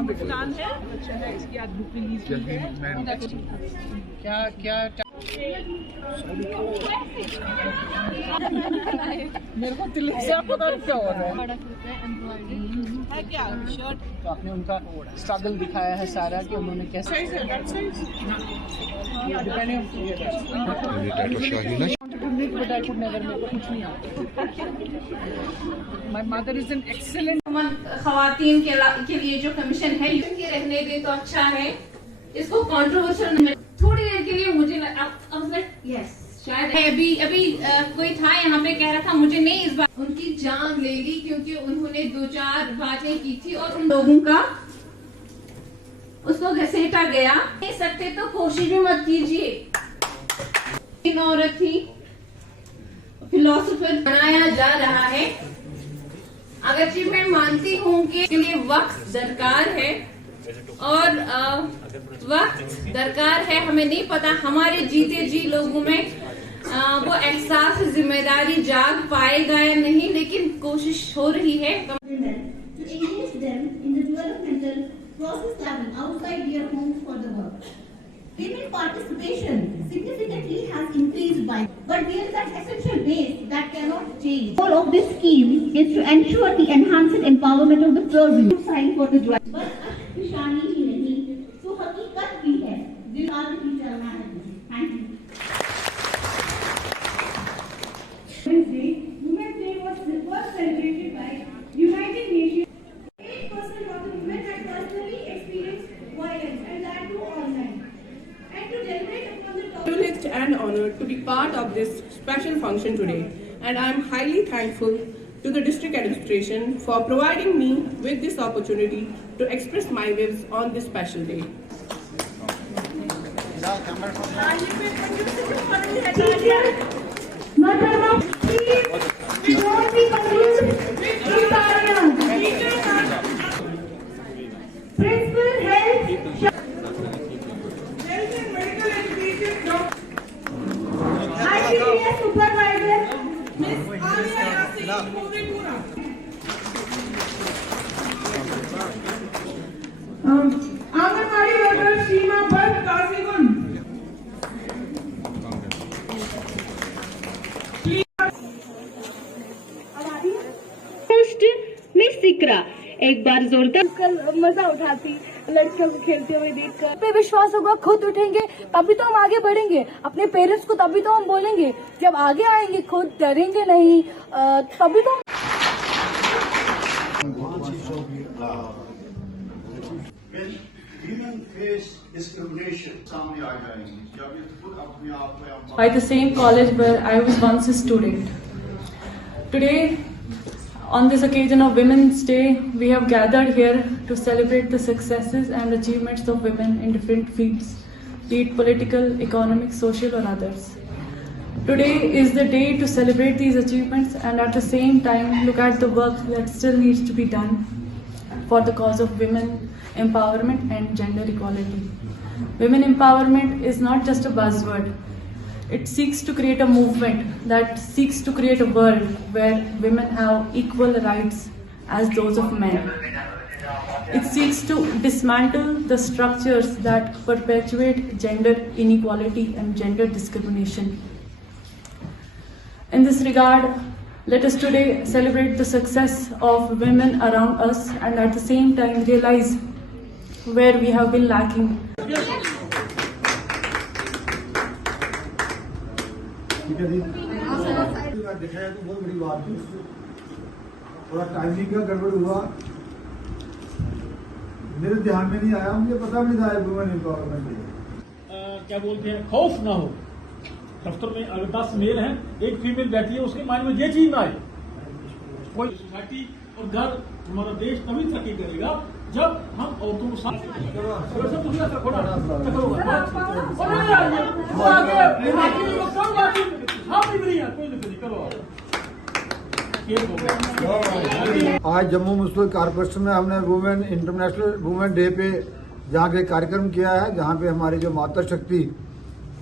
भुगतान है। अच्छा है, इसकी आज बुक रिलीज की है। क्या क्या मेरे को दिल्ली से पता नहीं क्या हो रहा है क्या शर्ट। तो आपने उनका स्ट्रगल दिखाया है सारा कि उन्होंने कैसे but I could never make कुछ नहीं आता। My mother is an excellent। खवातीन के लिए जो कमीशन है ये रहने दे तो अच्छा है, इसको कंट्रोवर्शियल थोड़ी देर के लिए मुझे यस शायद अभी कोई था यहाँ पे कह रहा था मुझे नहीं इस बार उनकी जान ले ली क्योंकि उन्होंने 2-4 बातें की थी और उन लोगों का उसको घसीटा गया। नहीं सकते तो कोशिश भी मत कीजिए। इन औरत थी फिलोसोफर बनाया जा रहा है। अगरचे मैं मानती हूँ कि इसके लिए वक्त दरकार है और वक्त दरकार है। हमें नहीं पता हमारे जीते जी लोगों में वो एहसास जिम्मेदारी जाग पाएगा या नहीं, लेकिन कोशिश हो रही है। Women participation significantly has increased by, but there is an essential base that cannot change. The goal of this scheme is to ensure the enhanced empowerment of the poor women. Sign for the joint. But निशानी ही नहीं, तो हकीकत भी है। दिमाग भी चलना है। Thank you. Women's Day was celebrated by United Nations. 8% of the women had personally experienced violence, and that too online. Privileged and honored to be part of this special function today, and I am highly thankful to the district administration for providing me with this opportunity to express my views on this special day. Anganwadi worker Seema Bhat Qazigund. Miss Sikra एक बार जोरदार मजा उठाती लड़कियों को खेलते हुए देखकर पे विश्वास होगा, खुद उठेंगे तभी तो हम आगे बढ़ेंगे। अपने पेरेंट्स को तभी तो हम बोलेंगे, जब आगे आएंगे खुद डरेंगे नहीं तभी तो। By the same college where I was once a student. Today, on this occasion of Women's Day, we have gathered here to celebrate the successes and achievements of women in different fields, be it political, economic, social or others. Today is the day to celebrate these achievements and at the same time look at the work that still needs to be done for the cause of women empowerment and gender equality. Women empowerment is not just a buzzword. It seeks to create a movement that seeks to create a world where women have equal rights as those of men. It seeks to dismantle the structures that perpetuate gender inequality and gender discrimination. In this regard, let us today celebrate the success of women around us and at the same time realize where we have been lacking. दिखाया तो बहुत बड़ी बात थी, थोड़ा timing का गड़बड़ हुआ, मेरे ध्यान में नहीं आया, मुझे पता भी था वुमेन एम्पावरमेंट डे। क्या बोलते हैं, खौफ ना हो। दफ्तर में अगर 10 मेल हैं, एक फीमेल बैठी है, उसके माइंड में ये चीज ना आए। कोई सोसाइटी और घर हमारा देश तभी तरक्की करेगा जब हम औरतों को साथ आज जम्मू मुस्लिम कॉर्पोरेशन में हमने वुमेन इंटरनेशनल वुमेन डे पे जहाँ के कार्यक्रम किया है, जहाँ पे हमारी जो माता शक्ति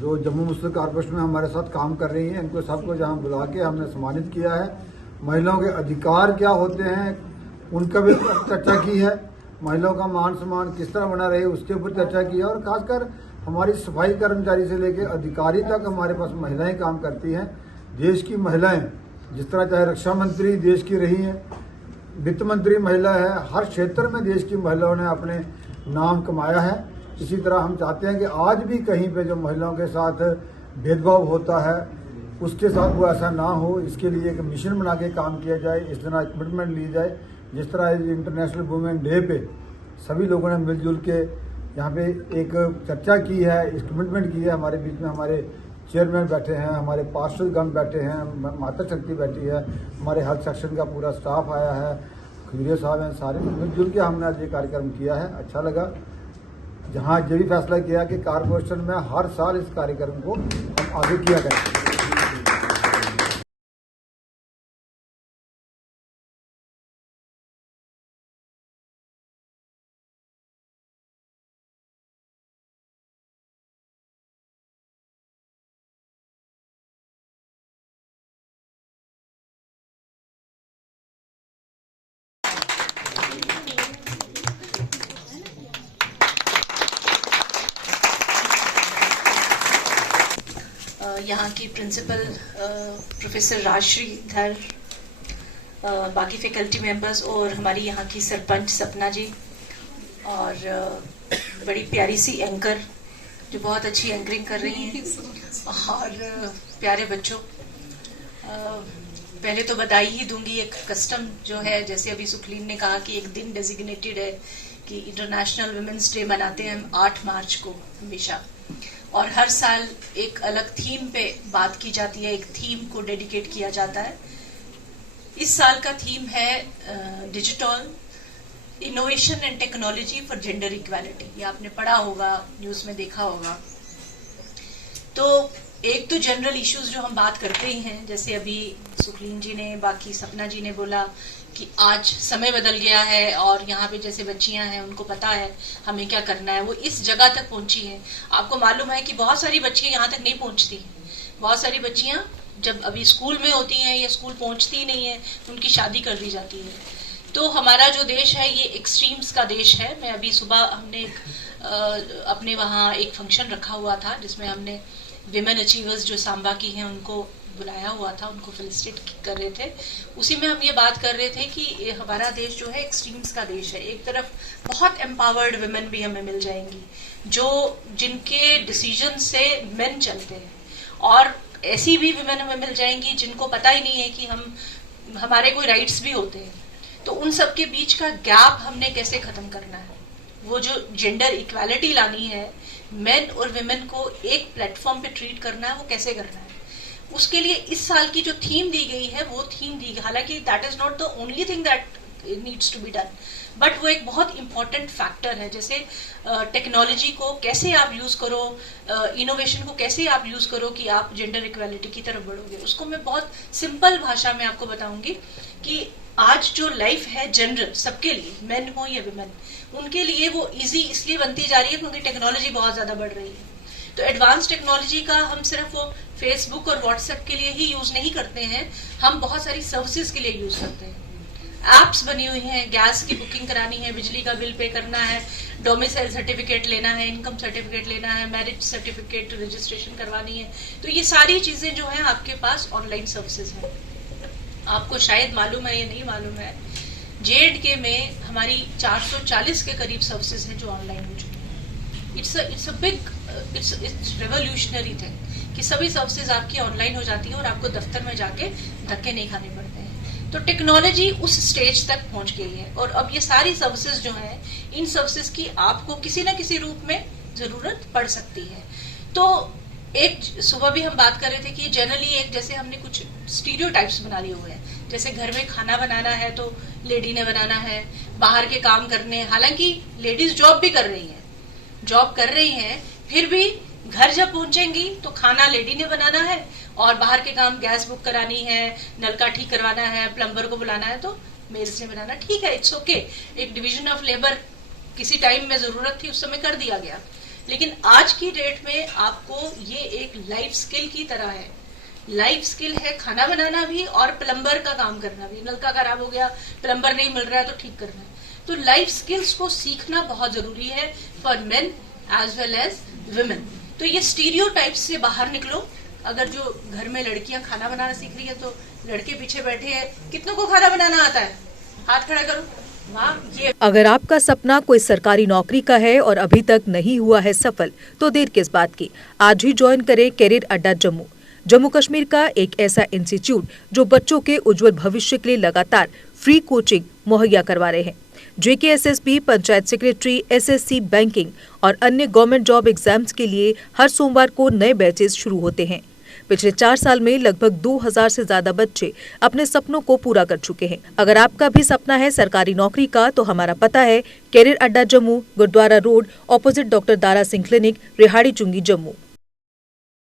जो जम्मू मुस्लिम कॉर्पोरेशन में हमारे साथ काम कर रही हैं, इनको सबको जहाँ बुला के हमने सम्मानित किया है। महिलाओं के अधिकार क्या होते हैं उनका भी चर्चा की है। महिलाओं का मान सम्मान किस तरह बना रहे उसके ऊपर चर्चा की है। और खासकर हमारी सफाई कर्मचारी से लेकर अधिकारी तक हमारे पास महिलाएं काम करती हैं। देश की महिलाएं जिस तरह चाहे रक्षा मंत्री देश की रही हैं, वित्त मंत्री महिला है, हर क्षेत्र में देश की महिलाओं ने अपने नाम कमाया है। इसी तरह हम चाहते हैं कि आज भी कहीं पे जो महिलाओं के साथ भेदभाव होता है उसके साथ वो ऐसा ना हो, इसके लिए एक मिशन बना के काम किया जाए, इस तरह कमिटमेंट ली जाए। जिस तरह इंटरनेशनल वुमेन डे पे सभी लोगों ने मिलजुल के यहाँ पे एक चर्चा की है, इस कमिटमेंट की है। हमारे बीच में हमारे चेयरमैन बैठे हैं, हमारे पार्षदगण बैठे हैं, माता शक्ति बैठी है, हमारे हेल्थ सेक्शन का पूरा स्टाफ आया है, खजूरिया साहब हैं, सारे मिलजुल के हमने आज ये कार्यक्रम किया है। अच्छा लगा। जहाँ ये भी फैसला किया कि कारपोरेशन में हर साल इस कार्यक्रम को हम आगे किया करें। यहाँ की प्रिंसिपल प्रोफेसर राजश्री धर, बाकी फैकल्टी मेंबर्स और हमारी यहाँ की सरपंच सपना जी और बड़ी प्यारी सी एंकर जो बहुत अच्छी एंकरिंग कर रही हैं और प्यारे बच्चों, पहले तो बधाई ही दूंगी। एक कस्टम जो है, जैसे अभी सुखलीन ने कहा कि एक दिन डेजिग्नेटेड है कि इंटरनेशनल वुमेन्स डे मनाते हैं हम 8 मार्च को हमेशा, और हर साल एक अलग थीम पे बात की जाती है, एक थीम को डेडिकेट किया जाता है। इस साल का थीम है digital innovation and technology for gender equality. ये आपने पढ़ा होगा, न्यूज में देखा होगा। तो एक तो जनरल इश्यूज जो हम बात करते ही हैं, जैसे अभी सुखलीन जी ने, बाकी सपना जी ने बोला कि आज समय बदल गया है और यहाँ पे जैसे बच्चियां हैं उनको पता है हमें क्या करना है, वो इस जगह तक पहुंची हैं। आपको मालूम है कि बहुत सारी बच्चियां यहाँ तक नहीं पहुंचती। बहुत सारी बच्चियां जब अभी स्कूल में होती हैं या स्कूल पहुंचती ही नहीं है, उनकी शादी कर दी जाती है। तो हमारा जो देश है ये एक्सट्रीम्स का देश है। मैं अभी सुबह हमने अपने वहाँ एक फंक्शन रखा हुआ था जिसमें हमने विमेन अचीवर्स जो सांबा की हैं उनको बुलाया हुआ था, उनको फेलिसिटेट कर रहे थे। उसी में हम ये बात कर रहे थे कि हमारा देश जो है एक्सट्रीम्स का देश है। एक तरफ बहुत एम्पावर्ड विमेन भी हमें मिल जाएंगी जो जिनके डिसीजन से मेन चलते हैं, और ऐसी भी विमेन हमें मिल जाएंगी जिनको पता ही नहीं है कि हमारे कोई राइट्स भी होते हैं। तो उन सब के बीच का गैप हमने कैसे खत्म करना है, वो जो जेंडर इक्वालिटी लानी है, मेन और विमेन को एक प्लेटफॉर्म पे ट्रीट करना है, वो कैसे करना है, उसके लिए इस साल की जो थीम दी गई है वो थीम दी गई। हालांकि that is not the only thing that needs to be done, but वो एक बहुत इंपॉर्टेंट फैक्टर है। जैसे टेक्नोलॉजी को कैसे आप यूज करो, इनोवेशन को कैसे आप यूज करो कि आप जेंडर इक्वालिटी की तरफ बढ़ोगे, उसको मैं बहुत सिंपल भाषा में आपको बताऊंगी कि आज जो लाइफ है जनरल सबके लिए, मेन हो या विमेन, उनके लिए वो इजी इसलिए बनती जा रही है क्योंकि टेक्नोलॉजी बहुत ज्यादा बढ़ रही है। तो एडवांस टेक्नोलॉजी का हम सिर्फ वो फेसबुक और व्हाट्सएप के लिए ही यूज नहीं करते हैं, हम बहुत सारी सर्विसेज के लिए यूज करते हैं। एप्स बनी हुई हैं, गैस की बुकिंग करानी है, बिजली का बिल पे करना है, डोमिसाइल सर्टिफिकेट लेना है, इनकम सर्टिफिकेट लेना है, मैरिज सर्टिफिकेट रजिस्ट्रेशन करवानी है। तो ये सारी चीजें जो हैं आपके पास ऑनलाइन सर्विसेज हैं। आपको शायद मालूम है या नहीं मालूम है, JNK में हमारी 440 के करीब सर्विसेज हैं जो ऑनलाइन हो चुकी हैं। It's a big revolutionary thing कि सभी सर्विसेज आपकी ऑनलाइन हो जाती है और आपको दफ्तर में जाके धक्के नहीं खाने पड़ते हैं। तो टेक्नोलॉजी उस स्टेज तक पहुंच गई है और अब ये सारी सर्विसेज जो हैं, इन सर्विसेज की आपको किसी न किसी रूप में जरूरत पड़ सकती है। तो एक सुबह भी हम बात कर रहे थे कि जनरली एक जैसे हमने कुछ स्टीरियोटाइप्स बना लिए हुए हैं, जैसे घर में खाना बनाना है तो लेडी ने बनाना है, बाहर के काम करने, हालांकि लेडीज जॉब भी कर रही हैं, फिर भी घर जब पहुंचेंगी तो खाना लेडी ने बनाना है और बाहर के काम, गैस बुक करानी है, नलका ठीक करवाना है, प्लम्बर को बुलाना है तो मेल्स ने बनाना। ठीक है, इट्स ओके। एक डिवीजन ऑफ लेबर किसी टाइम में जरूरत थी, उस समय कर दिया गया, लेकिन आज की डेट में आपको ये एक लाइफ स्किल की तरह है लाइफ स्किल है खाना बनाना भी और प्लम्बर का काम करना भी। नलका खराब हो गया, प्लम्बर नहीं मिल रहा है तो ठीक करना है। तो लाइफ स्किल्स को सीखना बहुत जरूरी है for men as well as women. तो ये स्टीरियोटाइप से बाहर निकलो। अगर जो घर में लड़कियां खाना बनाना सीख रही है तो लड़के पीछे बैठे हैं, कितनों को खाना बनाना आता है? हाथ खड़ा करो। अगर आपका सपना कोई सरकारी नौकरी का है और अभी तक नहीं हुआ है सफल, तो देर किस बात की। आज ही ज्वाइन करें कैरियर अड्डा जम्मू, जम्मू कश्मीर का एक ऐसा इंस्टीट्यूट जो बच्चों के उज्जवल भविष्य के लिए लगातार फ्री कोचिंग मुहैया करवा रहे हैं। JKSSB, panchayat secretary, SSC, banking और अन्य गवर्नमेंट जॉब एग्जाम्स के लिए हर सोमवार को नए बैचेस शुरू होते हैं। पिछले 4 साल में लगभग 2000 से ज्यादा बच्चे अपने सपनों को पूरा कर चुके हैं। अगर आपका भी सपना है सरकारी नौकरी का, तो हमारा पता है career Adda Jammu, Gurudwara road, opposite doctor Dara Singh clinic, Rehari Chungi, Jammu.